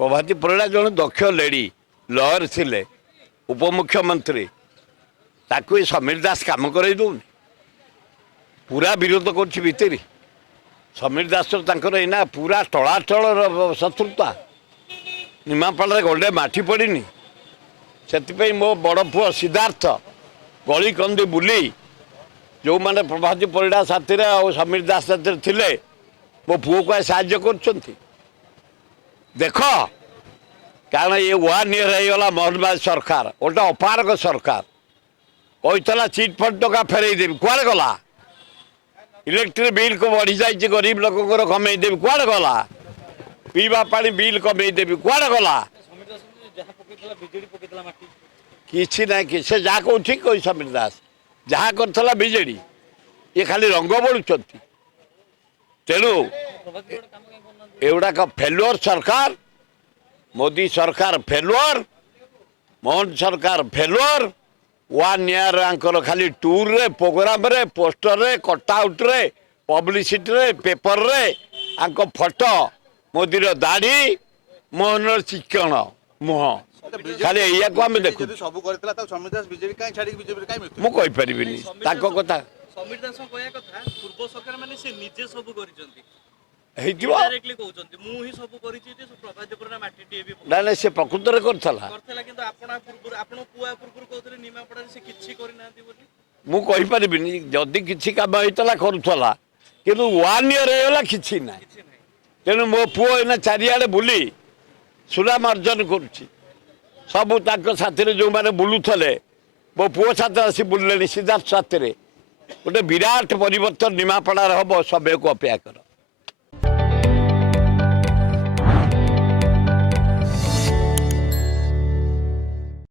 प्रभाती परिड़ा जन दक्ष lady lawyer थिले उपमुख्यमंत्री ताकू समीर दास काम कर पूरा विरोध कर भितर समीर दास एना पूरा टलाटल शत्रुता निमापाड़े गंडे माटी पड़नी से मो बड़ पुओ सिद्धार्थ गली कंदी बुली जो मैंने प्रभाती परिड़ा साथी समीर दास साथी थे मो पुओ को साहाय्य कर देख कारण ये 1 ईयर होगा मोहनबाज सरकार ओटा अपारक सरकार कहला चिट फंड टका फेरई देवी कुआड़े गला इलेक्ट्रिक बिल को बढ़ी जाइए गरीब लोक कमे देवी कुआड़े गला पीवा पानी बिल कमे देवी कुआड़े गला किसी ना कि से जहाँ कौ ठीक कही समीर दास जहाँ कर बीजेडी ये खाली रंग बोलुं तेणु एगुड़ाक फेलुअर सरकार मोदी सरकार फेलुअर मोहन सरकार फेलुअर 1 ईयर आंकर खाली टूर रे प्रोग्राम रे पोस्टर रे कटआउट रे पब्लिसिटी रे पेपर रे आंक फोटो मोदी रो दाढ़ी मोहन चिकन मुह खाली या को हम देखु सब करतला त समीर दास बीजेपी काई छाडी बीजेपी काई मिथु मु कहि परिबिनी ताको कथा समीर दास कहया कथा पूर्व सरकार माने से निजे सब करिसंती हेतिबो डायरेक्टली कहउचंती मु ही सब करिछि जे प्रभात पुरा माटी टीवी ना ना से प्रकृत रे करथला किंतु आपना पूर्व आपन पुआ पूर्व कहतले निमापड़ा से किछि करि नांती बोली मु कहि परिबिनी जदी किछि काम हेतला करूथला किंतु 1 ईयर हेला किछि ना तेणु मो पुओ एना चारियाडे बुली सुनाम अर्जन करुछि सबू ताक साथी जो मैंने बुलूले मो पुओ साथ आसी बुलले सिद्धार्थ साथी गोटे विराट परिवर्तन निमापड़ार हम समय को अपेक्षा कर।